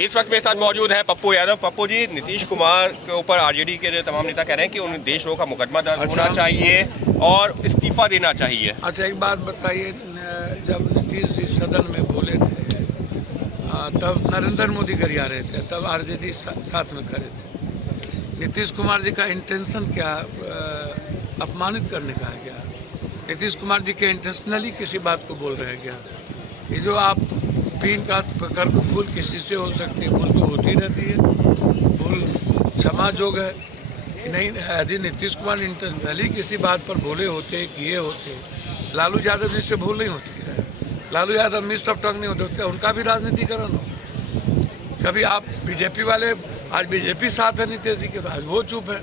इस वक्त मेरे साथ मौजूद है पप्पू यादव। पप्पू जी, नीतीश कुमार के ऊपर आरजेडी के जो तमाम नेता कह रहे हैं कि उन देशों का मुकदमा दर्ज होना चाहिए और इस्तीफा देना चाहिए। अच्छा, एक बात बताइए, जब नीतीश जी सदन में बोले थे तब नरेंद्र मोदी घर आ रहे थे, तब आरजेडी साथ में खड़े थे। नीतीश कुमार जी का इंटेंशन क्या, अपमानित करने का है क्या? नीतीश कुमार जी के इंटेंशनली किसी बात को बोल रहे हैं क्या? ये जो आप पीन का कर भूल किसी से हो सकती है, भूल तो होती रहती है, भूल क्षमा जोग है। नहीं, यदि नीतीश कुमार इंटेंशनली किसी बात पर बोले होते, किए होते, लालू यादव जी से भूल नहीं होती है। Lalu Yadav miss of tongue नहीं होते, उनका भी राजनीतिकरण हो। कभी आप बीजेपी वाले, आज बीजेपी साथ है नीतीश जी के, तो आज वो चुप है।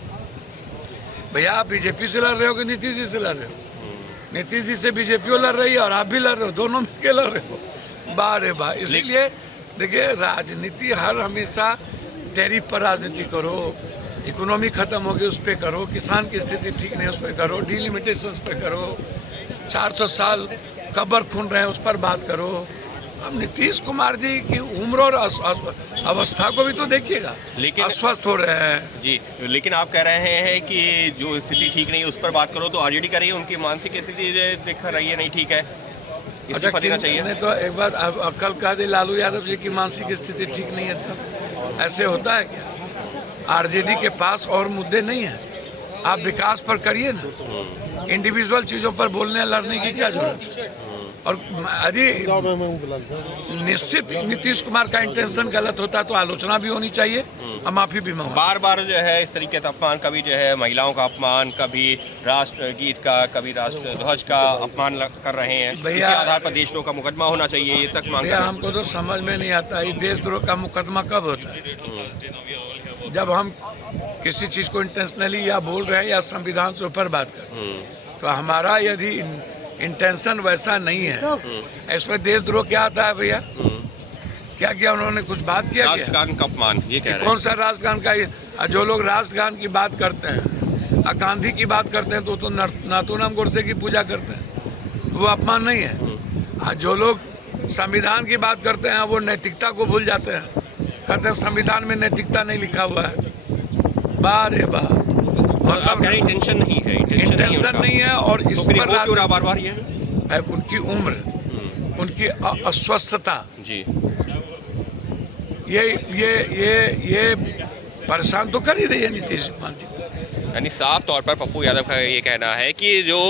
भैया, आप बीजेपी से लड़ रहे हो कि नीतीश जी से लड़ रहे हो? नीतीश जी से बीजेपी लड़ रही है और आप भी लड़ रहे हो, दोनों मिलकर लड़ रहे हो। बारे बा, इसीलिए देखिए, राजनीति हर हमेशा टैरिफ पर राजनीति करो, इकोनॉमी खत्म होगी उस पर करो, किसान की स्थिति ठीक नहीं उस पर करो, डिलिमिटेशंस पे करो, 400 साल कब्र खून रहे हैं उस पर बात करो। अब नीतीश कुमार जी की उम्र और अवस्था को भी तो देखिएगा, लेकिन अस्वस्थ हो रहे हैं जी। लेकिन आप कह रहे हैं कि जो स्थिति ठीक नहीं है उस पर बात करो, तो आरजेडी कर रही है, उनकी मानसिक स्थिति दिख रही है नहीं ठीक है, इस्तीफा देना चाहिए। नहीं तो एक बात कल कह दे, लालू यादव जी की मानसिक स्थिति ठीक नहीं है, तब ऐसे होता है क्या? आरजेडी के पास और मुद्दे नहीं है, आप विकास पर करिए ना, इंडिविजुअल चीजों पर बोलने लड़ने की क्या जरूरत है? और यदि निश्चित नीतीश कुमार का इंटेंशन गलत होता तो आलोचना भी होनी चाहिए और माफी भी मांगो। बार बार जो है इस तरीके का अपमान, कभी जो है महिलाओं का अपमान, कभी राष्ट्रगीत का, कभी राष्ट्र ध्वज का अपमान कर रहे हैं। इसी आधार पर देशद्रोह का मुकदमा होना चाहिए, ये तक मांग। भैया, हमको तो समझ में नहीं आता ये देशद्रोह का मुकदमा कब होता है? जब हम किसी चीज को इंटेंशनली या बोल रहे हैं या संविधान से ऊपर बात कर रहे हैं, तो हमारा यदि इंटेंशन वैसा नहीं है, इसमें देशद्रोह क्या आता है भैया? क्या किया उन्होंने? कुछ बात किया? राष्ट्रगान का अपमान, ये कह रहे हैं। कौन सा राष्ट्रगान का? जो लोग राष्ट्रगान की बात करते हैं, गांधी की बात करते हैं, तो नाथूराम गोडसे की पूजा करते हैं, वो अपमान नहीं है। जो लोग संविधान की बात करते हैं, वो नैतिकता को भूल जाते हैं, कहते हैं संविधान में नैतिकता नहीं लिखा हुआ है। बारे बार, मतलब इंटेंशन नहीं है, इंटेंशन नहीं है। और इस पर बार ये है उनकी उम्र, उनकी अस्वस्थता जी, ये परेशान तो कर ही रही है नीतीश कुमार जी। यानी साफ तौर पर पप्पू यादव का ये कहना है कि जो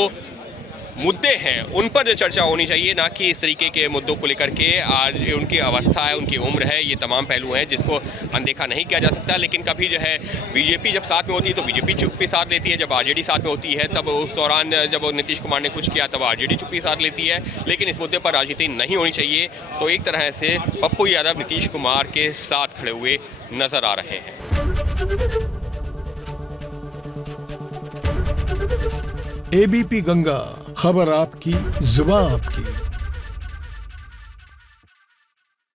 मुद्दे हैं उन पर जो चर्चा होनी चाहिए, ना कि इस तरीके के मुद्दों को लेकर के। आज उनकी अवस्था है, उनकी उम्र है, ये तमाम पहलू हैं जिसको अनदेखा नहीं किया जा सकता। लेकिन कभी जो है बीजेपी जब साथ में होती है तो बीजेपी चुप्पी साथ लेती है, जब आरजेडी साथ में होती है तब उस दौरान जब नीतीश कुमार ने कुछ किया तब आरजेडी चुप्पी साथ लेती है। लेकिन इस मुद्दे पर राजनीति नहीं होनी चाहिए। तो एक तरह से पप्पू यादव नीतीश कुमार के साथ खड़े हुए नजर आ रहे हैं। एबीपी गंगा, खबर आपकी, जुबान आपकी।